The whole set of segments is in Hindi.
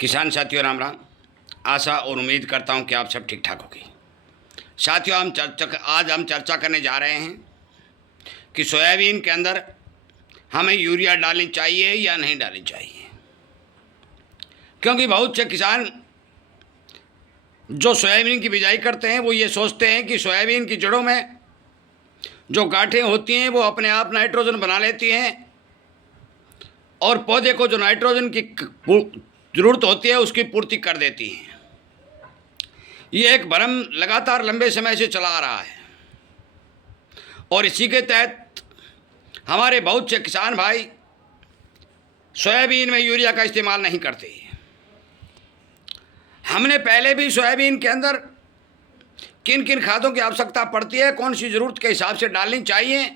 किसान साथियों राम राम। आशा और उम्मीद करता हूं कि आप सब ठीक ठाक होगी। साथियों आज हम चर्चा करने जा रहे हैं कि सोयाबीन के अंदर हमें यूरिया डालनी चाहिए या नहीं डालनी चाहिए। क्योंकि बहुत से किसान जो सोयाबीन की बिजाई करते हैं वो ये सोचते हैं कि सोयाबीन की जड़ों में जो गांठें होती हैं वो अपने आप नाइट्रोजन बना लेती हैं और पौधे को जो नाइट्रोजन की ज़रूरत होती है उसकी पूर्ति कर देती हैं। ये एक भ्रम लगातार लंबे समय से चला आ रहा है और इसी के तहत हमारे बहुत से किसान भाई सोयाबीन में यूरिया का इस्तेमाल नहीं करते। हमने पहले भी सोयाबीन के अंदर किन किन खादों की आवश्यकता पड़ती है, कौन सी ज़रूरत के हिसाब से डालनी चाहिए,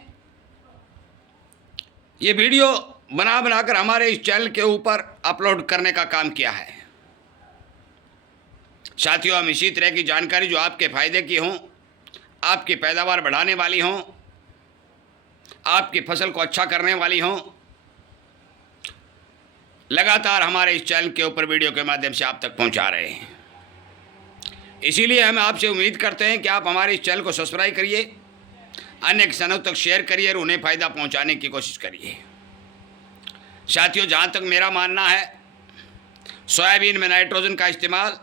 ये वीडियो बनाकर हमारे इस चैनल के ऊपर अपलोड करने का काम किया है। साथियों, हम इसी तरह की जानकारी जो आपके फ़ायदे की हों, आपकी पैदावार बढ़ाने वाली हों, आपकी फसल को अच्छा करने वाली हों, लगातार हमारे इस चैनल के ऊपर वीडियो के माध्यम से आप तक पहुंचा रहे हैं। इसीलिए हम आपसे उम्मीद करते हैं कि आप हमारे इस चैनल को सब्सक्राइब करिए, अन्य किसानों तक शेयर करिए और उन्हें फ़ायदा पहुंचाने की कोशिश करिए। साथियों, जहाँ तक मेरा मानना है, सोयाबीन में नाइट्रोजन का इस्तेमाल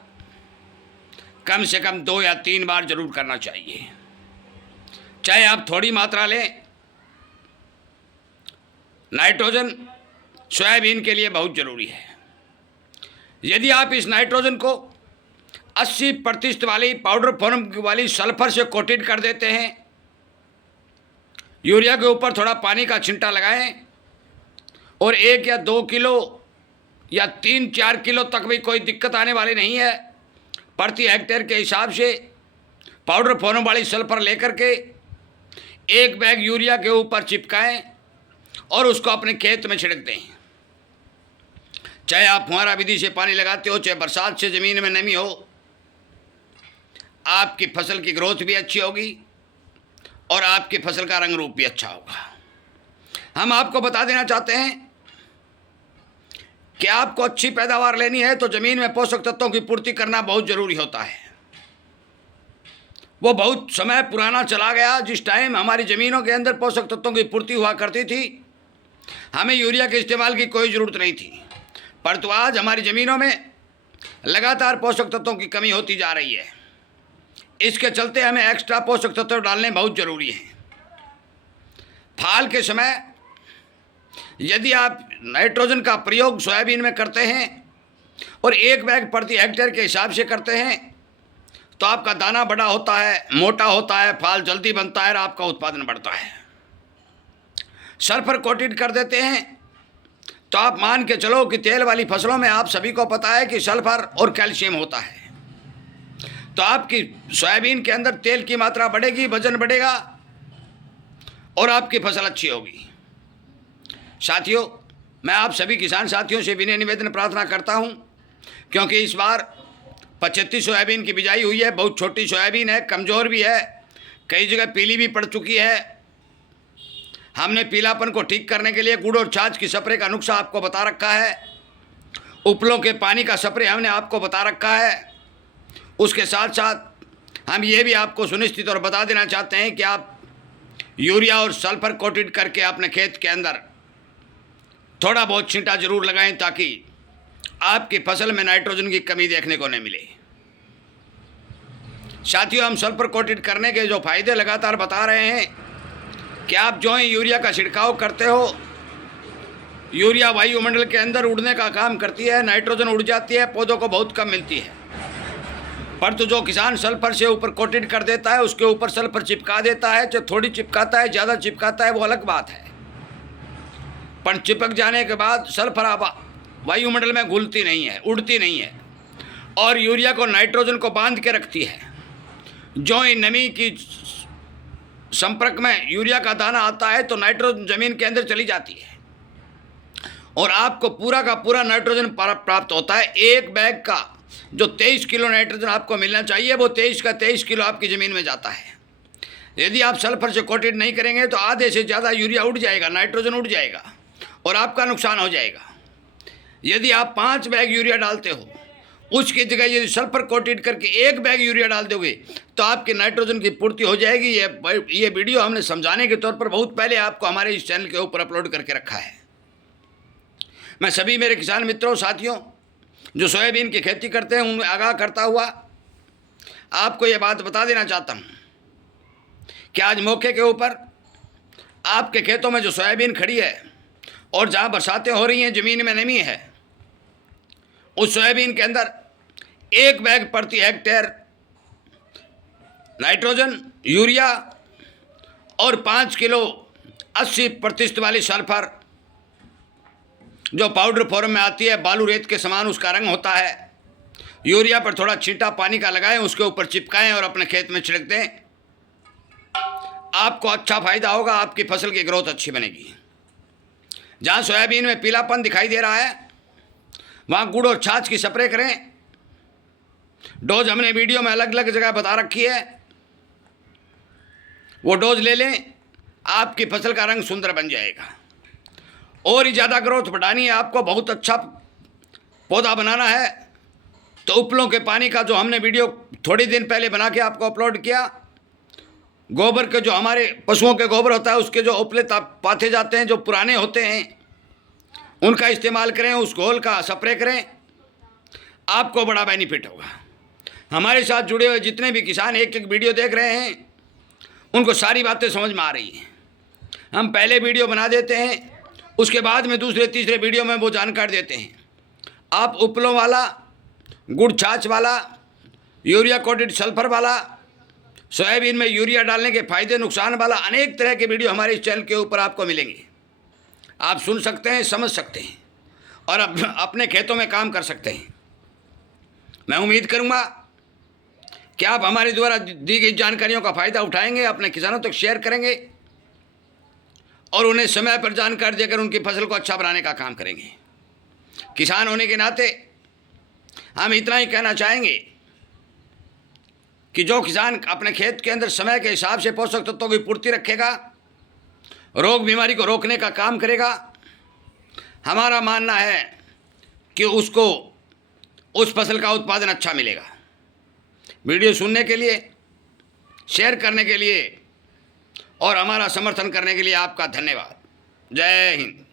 कम से कम 2 या 3 बार जरूर करना चाहिए। चाहे आप थोड़ी मात्रा लें, नाइट्रोजन सोयाबीन के लिए बहुत ज़रूरी है। यदि आप इस नाइट्रोजन को 80% वाली पाउडर फॉर्म वाली सल्फर से कोटेड कर देते हैं, यूरिया के ऊपर थोड़ा पानी का छिंटा लगाएं और 1 या 2 किलो या 3-4 किलो तक भी कोई दिक्कत आने वाली नहीं है। प्रति हेक्टेयर के हिसाब से पाउडर फॉर्म वाली सल्फर लेकर के 1 बैग यूरिया के ऊपर चिपकाएं और उसको अपने खेत में छिड़क दें। चाहे आप फुहारा विधि से पानी लगाते हो, चाहे बरसात से ज़मीन में नमी हो, आपकी फसल की ग्रोथ भी अच्छी होगी और आपकी फसल का रंग रूप भी अच्छा होगा। हम आपको बता देना चाहते हैं कि आपको अच्छी पैदावार लेनी है तो ज़मीन में पोषक तत्वों की पूर्ति करना बहुत ज़रूरी होता है। वो बहुत समय पुराना चला गया जिस टाइम हमारी ज़मीनों के अंदर पोषक तत्वों की पूर्ति हुआ करती थी, हमें यूरिया के इस्तेमाल की कोई ज़रूरत नहीं थी। परंतु आज हमारी ज़मीनों में लगातार पोषक तत्वों की कमी होती जा रही है। इसके चलते हमें एक्स्ट्रा पोषक तत्व डालने बहुत ज़रूरी हैं। फाल के समय यदि आप नाइट्रोजन का प्रयोग सोयाबीन में करते हैं और 1 बैग प्रति हेक्टेयर के हिसाब से करते हैं तो आपका दाना बड़ा होता है, मोटा होता है, फाल जल्दी बनता है और आपका उत्पादन बढ़ता है। सल्फर कोटेड कर देते हैं तो आप मान के चलो कि तेल वाली फसलों में आप सभी को पता है कि सल्फर और कैल्शियम होता है, तो आपकी सोयाबीन के अंदर तेल की मात्रा बढ़ेगी, वजन बढ़ेगा और आपकी फसल अच्छी होगी। साथियों, मैं आप सभी किसान साथियों से विनय निवेदन प्रार्थना करता हूं, क्योंकि इस बार 75 सोयाबीन की बिजाई हुई है। बहुत छोटी सोयाबीन है, कमज़ोर भी है, कई जगह पीली भी पड़ चुकी है। हमने पीलापन को ठीक करने के लिए गुड़ और छाछ की स्प्रे का नुस्खा आपको बता रखा है। उपलों के पानी का स्प्रे हमने आपको बता रखा है। उसके साथ साथ हम ये भी आपको सुनिश्चित और बता देना चाहते हैं कि आप यूरिया और सल्फर कोटेड करके अपने खेत के अंदर थोड़ा बहुत छींटा जरूर लगाएं ताकि आपकी फसल में नाइट्रोजन की कमी देखने को नहीं मिले। साथियों, हम सल्फर कोटेड करने के जो फायदे लगातार बता रहे हैं कि आप जो ही यूरिया का छिड़काव करते हो, यूरिया वायुमंडल के अंदर उड़ने का काम करती है, नाइट्रोजन उड़ जाती है, पौधों को बहुत कम मिलती है। परंतु जो किसान सल्फर से ऊपर कोटेड कर देता है, उसके ऊपर सल्फर चिपका देता है, चाहे थोड़ी चिपकाता है, ज़्यादा चिपकाता है, वो अलग बात है। पर चिपक जाने के बाद सल्फर वायुमंडल में घुलती नहीं है, उड़ती नहीं है और यूरिया को, नाइट्रोजन को बांध के रखती है। जो ही नमी की संपर्क में यूरिया का दाना आता है तो नाइट्रोजन ज़मीन के अंदर चली जाती है और आपको पूरा का पूरा नाइट्रोजन प्राप्त होता है। 1 बैग का जो 23 किलो नाइट्रोजन आपको मिलना चाहिए, वो 23 का 23 किलो आपकी ज़मीन में जाता है। यदि आप सल्फर से कोटेड नहीं करेंगे तो आधे से ज़्यादा यूरिया उड़ जाएगा, नाइट्रोजन उड़ जाएगा और आपका नुकसान हो जाएगा। यदि आप 5 बैग यूरिया डालते हो, उसकी जगह यदि सल्फर कोटेड करके 1 बैग यूरिया डाल दोगे तो आपके नाइट्रोजन की पूर्ति हो जाएगी। ये वीडियो हमने समझाने के तौर पर बहुत पहले आपको हमारे इस चैनल के ऊपर अपलोड करके रखा है। मैं सभी मेरे किसान मित्रों साथियों जो सोयाबीन की खेती करते हैं उन्हें आगाह करता हुआ आपको ये बात बता देना चाहता हूँ कि आज मौके के ऊपर आपके खेतों में जो सोयाबीन खड़ी है और जहाँ बरसातें हो रही हैं, ज़मीन में नमी है, उस सोयाबीन के अंदर 1 बैग प्रति हेक्टेयर नाइट्रोजन यूरिया और 5 किलो 80% वाली सल्फर जो पाउडर फॉर्म में आती है, बालू रेत के समान उसका रंग होता है। यूरिया पर थोड़ा छींटा पानी का लगाएं, उसके ऊपर चिपकाएं और अपने खेत में छिड़क दें। आपको अच्छा फायदा होगा, आपकी फसल की ग्रोथ अच्छी बनेगी। जहाँ सोयाबीन में पीलापन दिखाई दे रहा है वहाँ गुड़ और छाछ की स्प्रे करें। डोज हमने वीडियो में अलग अलग जगह बता रखी है, वो डोज ले लें, आपकी फसल का रंग सुंदर बन जाएगा। और ही ज़्यादा ग्रोथ बढ़ानी है, आपको बहुत अच्छा पौधा बनाना है, तो उपलों के पानी का जो हमने वीडियो थोड़ी दिन पहले बना के आपको अपलोड किया, गोबर के जो हमारे पशुओं के गोबर होता है उसके जो उपले पाथे जाते हैं जो पुराने होते हैं उनका इस्तेमाल करें, उस घोल का स्प्रे करें, आपको बड़ा बेनिफिट होगा। हमारे साथ जुड़े हुए जितने भी किसान एक एक वीडियो देख रहे हैं उनको सारी बातें समझ में आ रही हैं। हम पहले वीडियो बना देते हैं, उसके बाद में दूसरे तीसरे वीडियो में वो जानकारी देते हैं। आप उपलों वाला, गुड़ छाछ वाला, यूरिया कोटेड सल्फर वाला, सोयाबीन में यूरिया डालने के फायदे नुकसान वाला अनेक तरह के वीडियो हमारे इस चैनल के ऊपर आपको मिलेंगे। आप सुन सकते हैं, समझ सकते हैं और अपने खेतों में काम कर सकते हैं। मैं उम्मीद करूंगा कि आप हमारे द्वारा दी गई जानकारियों का फ़ायदा उठाएंगे, अपने किसानों तक शेयर करेंगे और उन्हें समय पर जानकारी देकर उनकी फसल को अच्छा बनाने का काम करेंगे। किसान होने के नाते हम इतना ही कहना चाहेंगे कि जो किसान अपने खेत के अंदर समय के हिसाब से पोषक तत्वों की पूर्ति रखेगा, रोग बीमारी को रोकने का काम करेगा, हमारा मानना है कि उसको उस फसल का उत्पादन अच्छा मिलेगा। वीडियो सुनने के लिए, शेयर करने के लिए और हमारा समर्थन करने के लिए आपका धन्यवाद। जय हिंद।